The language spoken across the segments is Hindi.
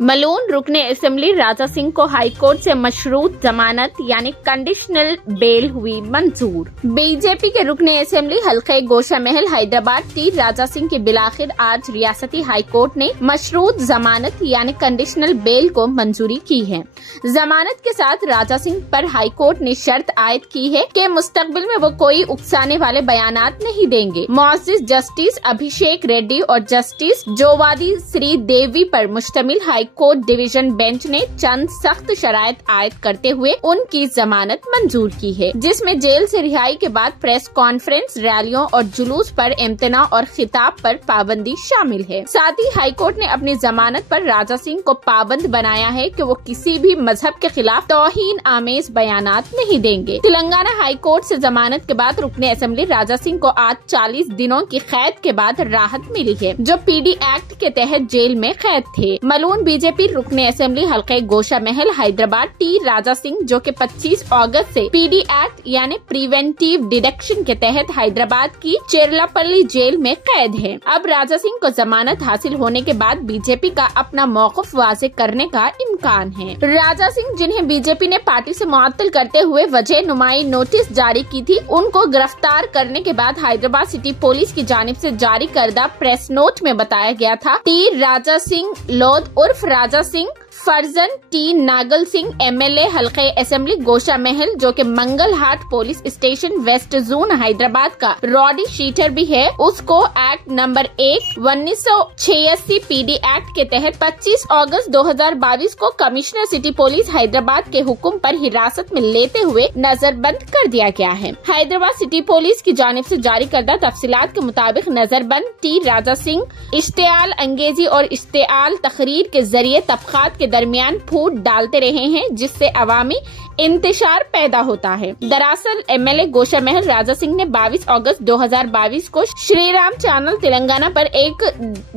मलून रुकने असेंबली राजा सिंह को हाईकोर्ट से मशरूत जमानत यानी कंडीशनल बेल हुई मंजूर। बीजेपी के रुकने असेंबली हल्के गोशा महल हैदराबाद टी राजा सिंह की बिलाखिर आज रियासती हाईकोर्ट ने मशरूत जमानत यानी कंडीशनल बेल को मंजूरी की है। जमानत के साथ राजा सिंह पर हाईकोर्ट ने शर्त आयद की है कि मुस्तकबिल में वो कोई उकसाने वाले बयानात नहीं देंगे। मुअज़्ज़िज़ जस्टिस अभिषेक रेड्डी और जस्टिस जोवादी श्री देवी पर मुश्तमिल हाईकोर्ट डिवीजन बेंच ने चंद सख्त शराइत आयद करते हुए उनकी जमानत मंजूर की है, जिसमें जेल से रिहाई के बाद प्रेस कॉन्फ्रेंस, रैलियों और जुलूस पर इम्तना और खिताब पर पाबंदी शामिल है। साथ ही हाईकोर्ट ने अपनी जमानत पर राजा सिंह को पाबंद बनाया है कि वो किसी भी मजहब के खिलाफ तौहीन आमेज बयानात नहीं देंगे। तेलंगाना हाईकोर्ट से जमानत के बाद रुकने असेंबली राजा सिंह को आज 40 दिनों की कैद के बाद राहत मिली है, जो पीडी एक्ट के तहत जेल में कैद थे। मलून बीजेपी रुकने असेंबली हल्के गोशा महल हैदराबाद टी राजा सिंह, जो कि 25 अगस्त से पीडी एक्ट यानी प्रिवेंटिव डिडक्शन के तहत हैदराबाद की चेरलापल्ली जेल में कैद है। अब राजा सिंह को जमानत हासिल होने के बाद बीजेपी का अपना मौक़िफ़ वाज़े करने का इम्कान है। राजा सिंह, जिन्हें बीजेपी ने पार्टी से मुअत्तल करते हुए वजह नुमाई नोटिस जारी की थी, उनको गिरफ्तार करने के बाद हैदराबाद सिटी पुलिस की जानिब से जारी करदा प्रेस नोट में बताया गया था टी राजा सिंह लोध उर्फ राजा सिंह फर्जन टी नागल सिंह एमएलए हल्के असेंबली गोशा महल, जो कि Mangal Hat police station west zone Hyderabad का रॉडी शीटर भी है, उसको एक्ट नंबर 1 1986 पीडी एक्ट के तहत 25 अगस्त 2022 को कमिश्नर सिटी पुलिस हैदराबाद के हुक्म पर हिरासत में लेते हुए नजरबंद कर दिया गया है। हैदराबाद सिटी पुलिस की जानिब से जारी करदा तफसीलात के मुताबिक नजरबंद टी राजा सिंह इश्तियाल अंगेजी और इश्तियाल तकरीर के जरिए तबकात के दरमियान फूट डालते रहे हैं, जिससे अवामी इंतशार पैदा होता है। दरअसल एमएलए गोशा महल राजा सिंह ने 22 अगस्त 2022 को श्री राम चैनल तेलंगाना पर एक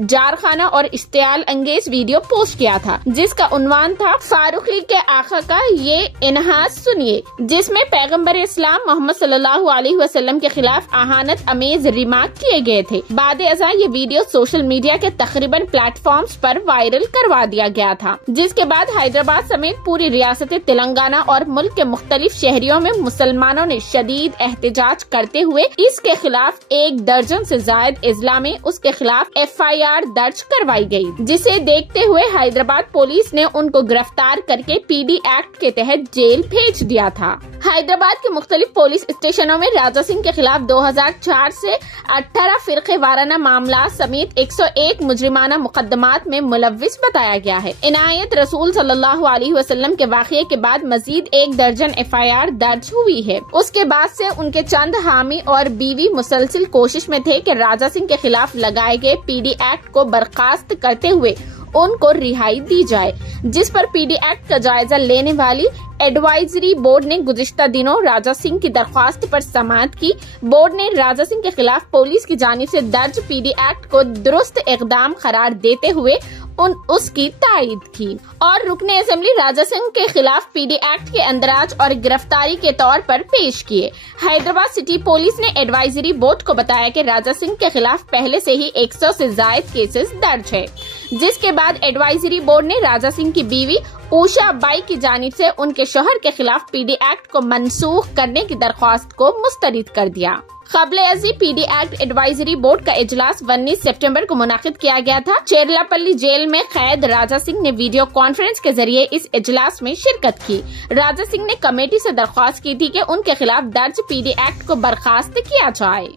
जारखाना और इश्तियाल अंगेज वीडियो पोस्ट किया था, जिसका उन्वान था फारूकी के आका का ये इन्हास सुनिए, जिसमें पैगम्बर इस्लाम मोहम्मद सल्लल्लाहु अलैहि वसल्लम के खिलाफ आहानत अमेज रिमार्क किए गए थे। बाद अज़ा ये वीडियो सोशल मीडिया के तकरीबन प्लेटफॉर्म्स पर वायरल करवा दिया गया था, जिसके बाद हैदराबाद समेत पूरी रियासत तेलंगाना और मुल्क के मुख्तलिफ शहरियों में मुसलमानों ने शदीद एहतजाज करते हुए इसके खिलाफ 1 दर्जन से जायद अजला में उसके खिलाफ FIR दर्ज करवाई गई, जिसे देखते हुए हैदराबाद पुलिस ने उनको गिरफ्तार करके पीडी एक्ट के तहत जेल भेज दिया था। हैदराबाद के मुख्तलिफ पुलिस स्टेशनों में राजा सिंह के खिलाफ 2004 से 18 फिरके वाराना मामला समेत 101 मुजरिमाना मुकदमात में मुलव्विस बताया गया है। इनायत रसूल सल्लल्लाहु अलैहि वसल्लम के वाक़ये के बाद मजीद 1 दर्जन FIR दर्ज हुई है। उसके बाद से उनके चंद हामी और बीवी मुसलसिल कोशिश में थे कि राजा सिंह के खिलाफ लगाए गए पीडी एक्ट को बर्खास्त करते हुए उनको रिहाई दी जाए, जिस पर पीडी एक्ट का जायजा लेने वाली एडवाइजरी बोर्ड ने गुज़िश्ता दिनों राजा सिंह की दरख्वास्त पर समाअत की। बोर्ड ने राजा सिंह के खिलाफ पुलिस की जानिब से दर्ज पीडी एक्ट को दुरुस्त इक़दाम करार देते हुए उसकी तायीद की और रुकने असेंबली राजा सिंह के खिलाफ पीडी एक्ट के अंदराज और गिरफ्तारी के तौर पर पेश किए। हैदराबाद सिटी पुलिस ने एडवाइजरी बोर्ड को बताया कि राजा सिंह के खिलाफ पहले से ही 100 से जायद केसेस दर्ज है, जिसके बाद एडवाइजरी बोर्ड ने राजा सिंह की बीवी उषा बाई की जानिब से उनके शौहर के खिलाफ पीडी एक्ट को मनसूख करने की दरख्वास्त को मुस्तरद कर दिया। क़ब्ल-ए-अज़ी पीडी एक्ट एडवाइजरी बोर्ड का इजलास 19 सितंबर को मुनाकिद किया गया था। चेरलापल्ली जेल में कैद राजा सिंह ने वीडियो कॉन्फ्रेंस के जरिए इस इजलास में शिरकत की। राजा सिंह ने कमेटी से दरख्वास्त की थी कि उनके खिलाफ दर्ज पीडी एक्ट को बर्खास्त किया जाए।